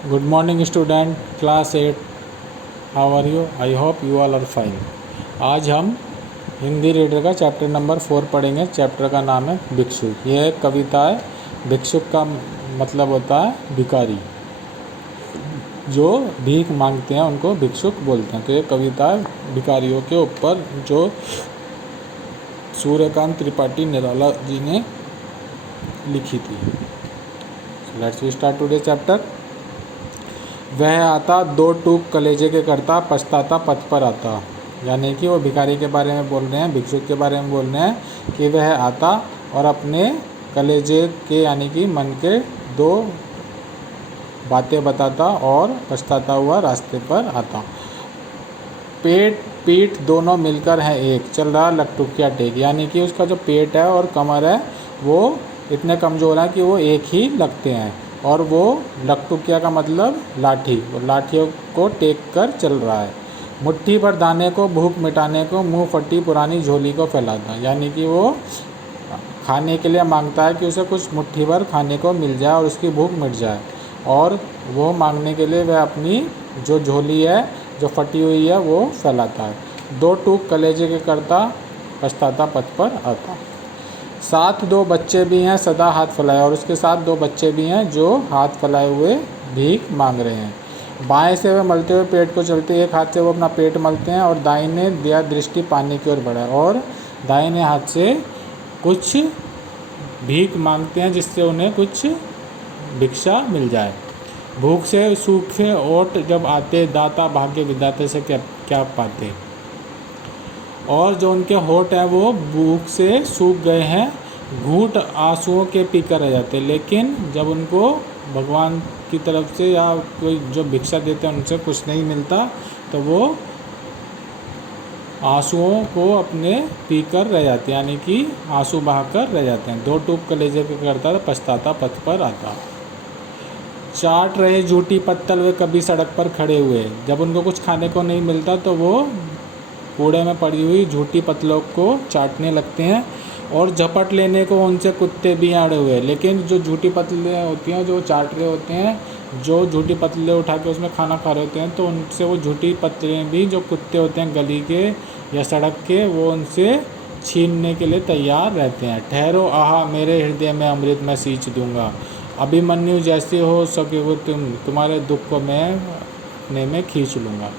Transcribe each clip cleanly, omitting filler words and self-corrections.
Good morning student, class 8. How are you? I hope you all are fine. आज हम Hindi reader का chapter number 4 पढ़ेंगे। Chapter का नाम है भिक्षुक। यह एक कविता है। भिक्षुक का मतलब होता है भिखारी, जो भीख मांगते हैं उनको भिक्षुक बोलते हैं। तो ये कविता है भिखारियों के ऊपर, जो सूर्यकांत त्रिपाठी निराला जी ने लिखी थी। Let's we start today chapter. वह आता दो टूक कलेजे के करता, पछताता पथ पर आता। यानी कि वो भिखारी के बारे में बोल रहे हैं, भिक्षुक के बारे में बोल रहे हैं कि वह आता और अपने कलेजे के यानी कि मन के दो बातें बताता और पछताता हुआ रास्ते पर आता। पेट पीठ दोनों मिलकर हैं एक, चल रहा लकटुकिया टेक। यानी कि उसका जो पेट है और कमर है वो इतने कमज़ोर हैं कि वो एक ही लगते हैं, और वो लकटुकिया का मतलब लाठी, वो लाठियों को टेक कर चल रहा है। मुट्ठी भर दाने को भूख मिटाने को, मुंह फटी पुरानी झोली को फैलाता। यानी कि वो खाने के लिए मांगता है कि उसे कुछ मुट्ठी भर खाने को मिल जाए और उसकी भूख मिट जाए, और वो मांगने के लिए वह अपनी जो झोली है जो फटी हुई है वो फैलाता है। दो टूक कलेजे के करता, पछताता पथ पर आता। साथ दो बच्चे भी हैं सदा हाथ फैलाए, और उसके साथ दो बच्चे भी हैं जो हाथ फैलाए हुए भीख मांग रहे हैं। बाएं से वे मलते हुए पेट को चलते, एक हाथ से वो अपना पेट मलते हैं और दाहिने दिया दृष्टि पानी की ओर बढ़ा, और दाहिने हाथ से कुछ भीख मांगते हैं जिससे उन्हें कुछ भिक्षा मिल जाए। भूख से सूखे ओट जब आते, दाता भाग्य विधाते से क्या क्या पाते। और जो उनके होठ हैं वो भूख से सूख गए हैं, घूंट आंसुओं के पीकर रह जाते। लेकिन जब उनको भगवान की तरफ से या कोई जो भिक्षा देते हैं उनसे कुछ नहीं मिलता, तो वो आंसुओं को अपने पीकर रह जाते, यानी कि आंसू बहाकर रह जाते हैं। दो टूक कलेजे के करता, पछताता पथ पर आता। चाट रहे झूठी पत्तल वे कभी सड़क पर खड़े हुए। जब उनको कुछ खाने को नहीं मिलता तो वो कूड़े में पड़ी हुई झूठी पत्तलों को चाटने लगते हैं, और झपट लेने को उनसे कुत्ते भी अड़े हुए। लेकिन जो झूठी पतले होती हैं जो चाट रहे होते हैं, जो झूठी पतले उठा के उसमें खाना खा रहे होते हैं, तो उनसे वो झूठी पतले भी जो कुत्ते होते हैं गली के या सड़क के, वो उनसे छीनने के लिए तैयार रहते हैं। ठहरो आहा मेरे हृदय में अमृत मैं सींच दूंगा, अभिमन्यु जैसे हो सके वो तुम्हारे दुख को मैं अपने में खींच लूँगा।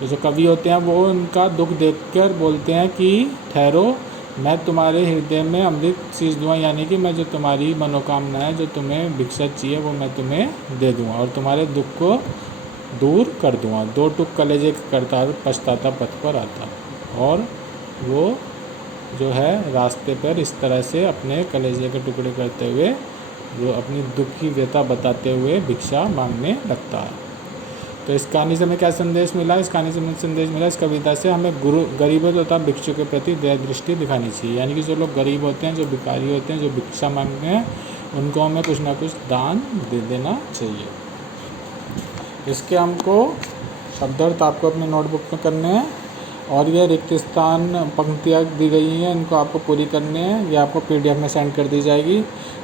तो जो कवि होते हैं वो उनका दुख देखकर बोलते हैं कि ठहरो, मैं तुम्हारे हृदय में अमृत सींच दूँगा। यानी कि मैं जो तुम्हारी मनोकामना है, जो तुम्हें भिक्षा चाहिए, वो मैं तुम्हें दे दूँगा और तुम्हारे दुख को दूर कर दूँगा। दो टुक कलेजे करता पछताता पथ पर आता। और वो जो है रास्ते पर इस तरह से अपने कलेजे के टुकड़े करते हुए, जो अपनी दुख की व्यथा बताते हुए भिक्षा मांगने लगता है। तो इस कहानी से हमें क्या संदेश मिला? इस कहानी से हमें संदेश मिला, इस कविता से हमें गरीबों तथा भिक्षुक के प्रति दया दृष्टि दिखानी चाहिए। यानी कि जो लोग गरीब होते हैं, जो भिखारी होते हैं, जो भिक्षा मांगते हैं, उनको हमें कुछ ना कुछ दान दे देना चाहिए। इसके हमको शब्दार्थ आपको अपने नोटबुक में करने हैं, और ये रिक्त स्थान पंक्तियाँ दी गई हैं, इनको आपको पूरी करनी है। ये आपको PDF में सेंड कर दी जाएगी।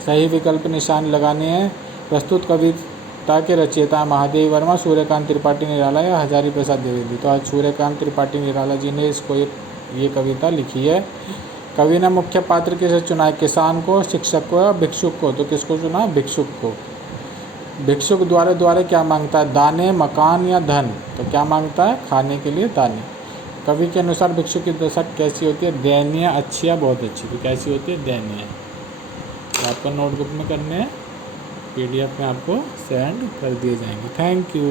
सही विकल्प निशान लगाने हैं। प्रस्तुत कविता के रचयिता महादेव वर्मा, सूर्यकांत त्रिपाठी निराला या हजारी प्रसाद द्विवेदी। तो आज सूर्यकांत त्रिपाठी निराला जी ने इसको ये कविता लिखी है। कवि ने मुख्य पात्र किसे चुना है? किसान को, शिक्षक को या भिक्षुक को? तो किसको चुना? भिक्षुक को। भिक्षुक द्वारे द्वारे क्या मांगता है? दाने, मकान या धन? तो क्या मांगता है? खाने के लिए दाने। कवि के अनुसार भिक्षुक की दशा कैसी होती है? दयनीय, अच्छी या बहुत अच्छी? तो कैसी होती है? दयनीय। तो आपको नोटबुक में करने हैं, PDF में आपको सेंड कर दिए जाएंगे। Thank you.